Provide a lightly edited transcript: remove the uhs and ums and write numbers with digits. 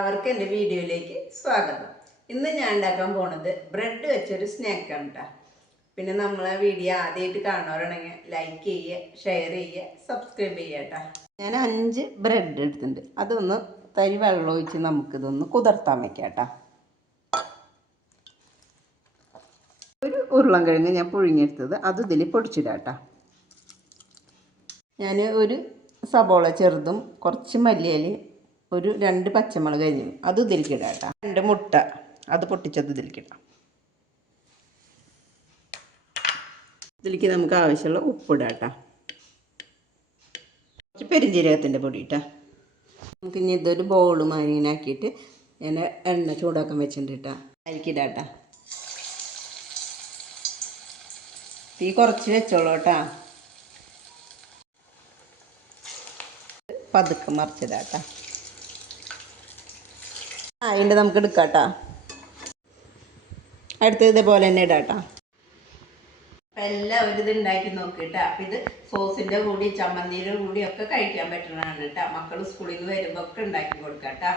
അവർക്ക് എൻ്റെ വീഡിയോയിലേക്ക് സ്വാഗതം. ഇന്ന് ഞാൻ ഉണ്ടാക്കാൻ പോണത് ബ്രെഡ് വെച്ചൊരു സ്നാക്കാണ് കേട്ടോ. പിന്നെ നമ്മളെ വീഡിയോ ആദ്യമായിട്ട് കാണുന്നവരാണെങ്കിൽ ലൈക്ക് ചെയ്യുക, ഷെയർ ചെയ്യുക, സബ്സ്ക്രൈബ് ചെയ്യുക കേട്ടോ. ഞാൻ 5 ബ്രെഡ് എടുത്തിട്ടുണ്ട്. അതൊന്ന് തരി വെള്ളം ഒഴിച്ച് നമുക്കിതൊന്ന് കുതിർത്താൻ വയ്ക്കാം കേട്ടോ. ഒരു ഉരുളൻകിഴങ്ങ് ഞാൻ പുഴുങ്ങിയെടുത്തത് അത് ഇതിൽ പൊടിച്ചിടാം കേട്ടോ. ഞാൻ ഒരു സബോള ചെറുതും കുറച്ച് മല്ലിയില, ഒരു 2 പച്ചമുളക് അരിഞ്ഞു അത് ഇതിലേക്കിടാം കേട്ടോ. 2 മുട്ട അത് പൊട്ടിച്ചത് ഇതിലേക്കിടാം. ഇതിലേക്ക് നമുക്ക് ആവശ്യമുള്ള ഉപ്പിടാം കേട്ടോ. കുറച്ച് പെരുംജീരകത്തിൻ്റെ പൊടി കേട്ടോ. നമുക്ക് ഇനി ഇതൊരു ബോൾ മാരിനാക്കിയിട്ട് ഞാൻ എണ്ണ ചൂടാക്കാൻ വെച്ചിട്ടുണ്ട് കേട്ടോ. അതിലേക്കിടാം കേട്ടോ. തീ കുറച്ച് വെച്ചോളൂ കേട്ടോ. പതുക്കെ മറിച്ചിടാം കേട്ടോ. അതിൻ്റെ നമുക്ക് എടുക്കാം കേട്ടോ. അടുത്തത് ഇതേപോലെ തന്നെ ഇടാം കേട്ടോ. അപ്പം എല്ലാവരും ഇത് ഉണ്ടാക്കി നോക്കിയിട്ടാ. അപ്പം ഇത് സോസിൻ്റെ കൂടി ചമ്മന്തിയുടെ കൂടി ഒക്കെ കഴിക്കാൻ പറ്റുന്നതാണ് കേട്ടോ. മക്കൾ സ്കൂളിൽ നിന്ന് വരുമ്പോൾ ഒക്കെ ഉണ്ടാക്കി കൊടുക്കാം കേട്ടോ.